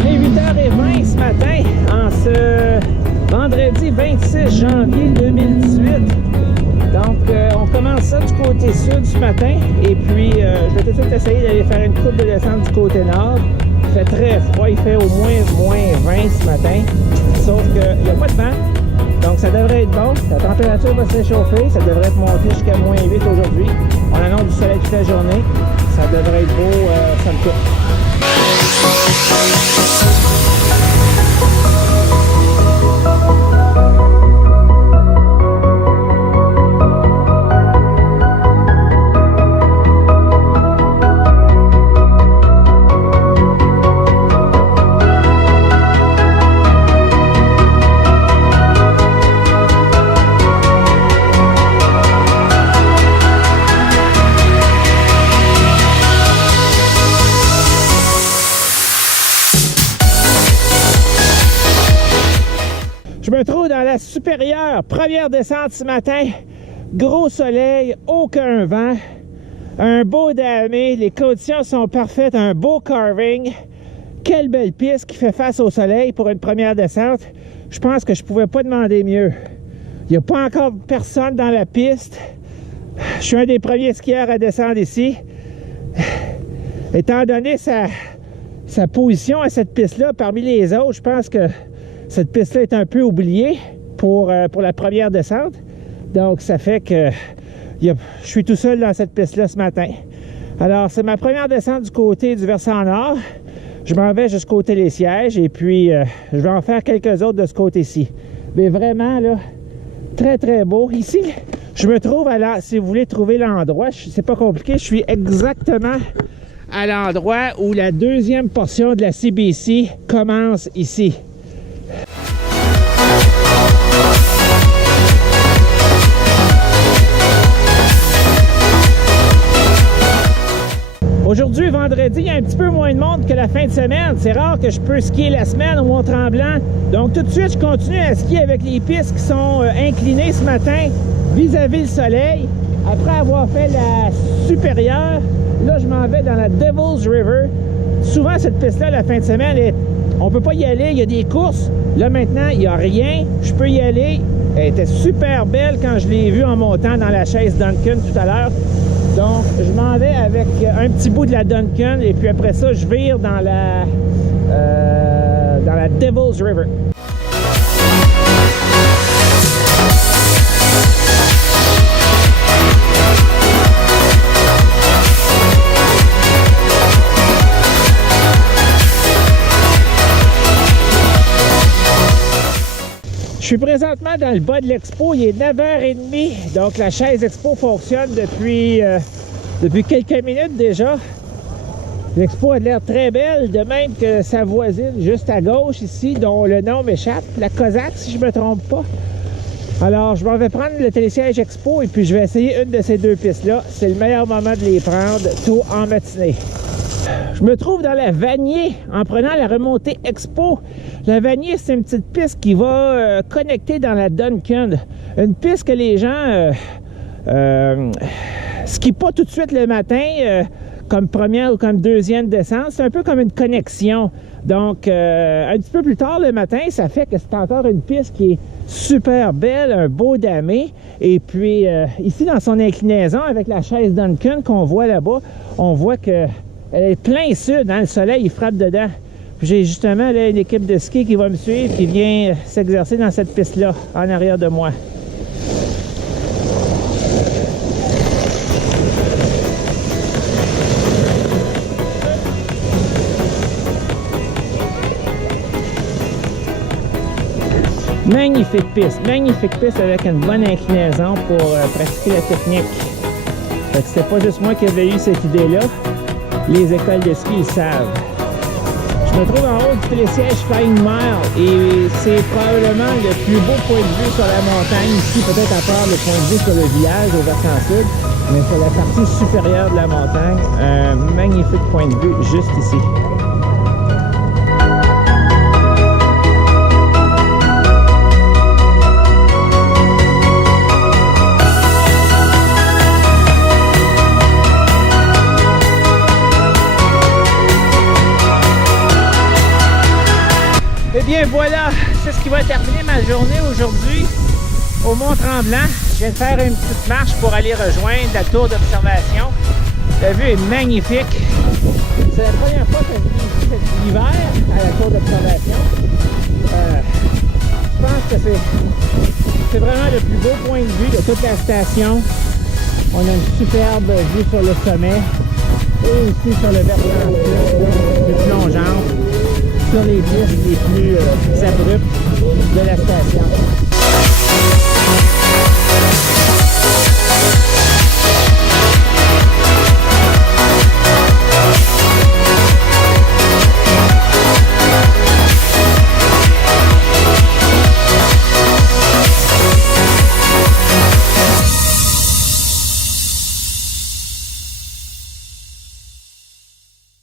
Il est 8h20 ce matin, en ce vendredi 26 janvier 2018. Donc, on commence ça du côté sud ce matin. Et puis, je vais tout de suite essayer d'aller faire une coupe de descente du côté nord. Il fait très froid, il fait au moins 20 ce matin. Sauf qu'il n'y a pas de vent. Donc, ça devrait être bon. La température va s'échauffer. Ça devrait monter jusqu'à moins 8 aujourd'hui. On annonce du soleil toute la journée. Ça devrait être beau, ça me coupe. Je me trouve dans la supérieure, première descente ce matin, gros soleil, aucun vent, un beau damé, les conditions sont parfaites, un beau carving, quelle belle piste qui fait face au soleil pour une première descente. Je pense que je pouvais pas demander mieux. Il n'y a pas encore personne dans la piste. Je suis un des premiers skieurs à descendre ici. Étant donné sa position à cette piste-là parmi les autres, je pense que cette piste-là est un peu oubliée pour la première descente. Donc, ça fait que je suis tout seul dans cette piste-là ce matin. Alors, c'est ma première descente du côté du versant nord. Je m'en vais jusqu'au télésiège et puis je vais en faire quelques autres de ce côté-ci. Mais vraiment, là, très, très beau. Ici, je me trouve si vous voulez trouver l'endroit, c'est pas compliqué, je suis exactement à l'endroit où la deuxième portion de la CBC commence ici. Aujourd'hui, vendredi, il y a un petit peu moins de monde que la fin de semaine. C'est rare que je peux skier la semaine au Mont-Tremblant. Donc, tout de suite, je continue à skier avec les pistes qui sont inclinées ce matin vis-à-vis le soleil. Après avoir fait la supérieure, là, je m'en vais dans la Devil's River. Souvent, cette piste-là, la fin de semaine, on peut pas y aller. Il y a des courses. Là, maintenant, il n'y a rien. Je peux y aller. Elle était super belle quand je l'ai vue en montant dans la chaise Duncan tout à l'heure. Donc, je m'en vais avec un petit bout de la Duncan et puis après ça, je vire dans la Devil's River. Je suis présentement dans le bas de l'expo, il est 9h30, donc la chaise expo fonctionne depuis quelques minutes déjà. L'expo a l'air très belle, de même que sa voisine juste à gauche ici, dont le nom m'échappe, la Cosaque si je ne me trompe pas. Alors je m'en vais prendre le télésiège expo et puis je vais essayer une de ces deux pistes-là. C'est le meilleur moment de les prendre, tôt en matinée. Je me trouve dans la Vanier en prenant la remontée expo. La Vanier, c'est une petite piste qui va connecter dans la Duncan. Une piste que les gens skient pas tout de suite le matin comme première ou comme deuxième descente. C'est un peu comme une connexion. Donc, un petit peu plus tard le matin, ça fait que c'est encore une piste qui est super belle, un beau damé. Et puis, ici, dans son inclinaison, avec la chaise Duncan qu'on voit là-bas, on voit que elle est plein sud, hein, le soleil il frappe dedans. J'ai justement là, une équipe de ski qui va me suivre, qui vient s'exercer dans cette piste-là, en arrière de moi. Magnifique piste avec une bonne inclinaison pour pratiquer la technique. Fait que c'était pas juste moi qui avais eu cette idée-là. Les écoles de ski, ils savent. Je me trouve en haut du télésiège Flying Mile et c'est probablement le plus beau point de vue sur la montagne ici, peut-être à part le point de vue sur le village au versant sud, mais sur la partie supérieure de la montagne, un magnifique point de vue juste ici. bien voilà, c'est ce qui va terminer ma journée aujourd'hui au Mont-Tremblant. Je viens de faire une petite marche pour aller rejoindre la tour d'observation. La vue est magnifique. C'est la première fois que je viens ici cet hiver à la tour d'observation. Je pense que c'est vraiment le plus beau point de vue de toute la station. On a une superbe vue sur le sommet et aussi sur le versant sud, plus plongeante, sur les pistes les plus abruptes de la station.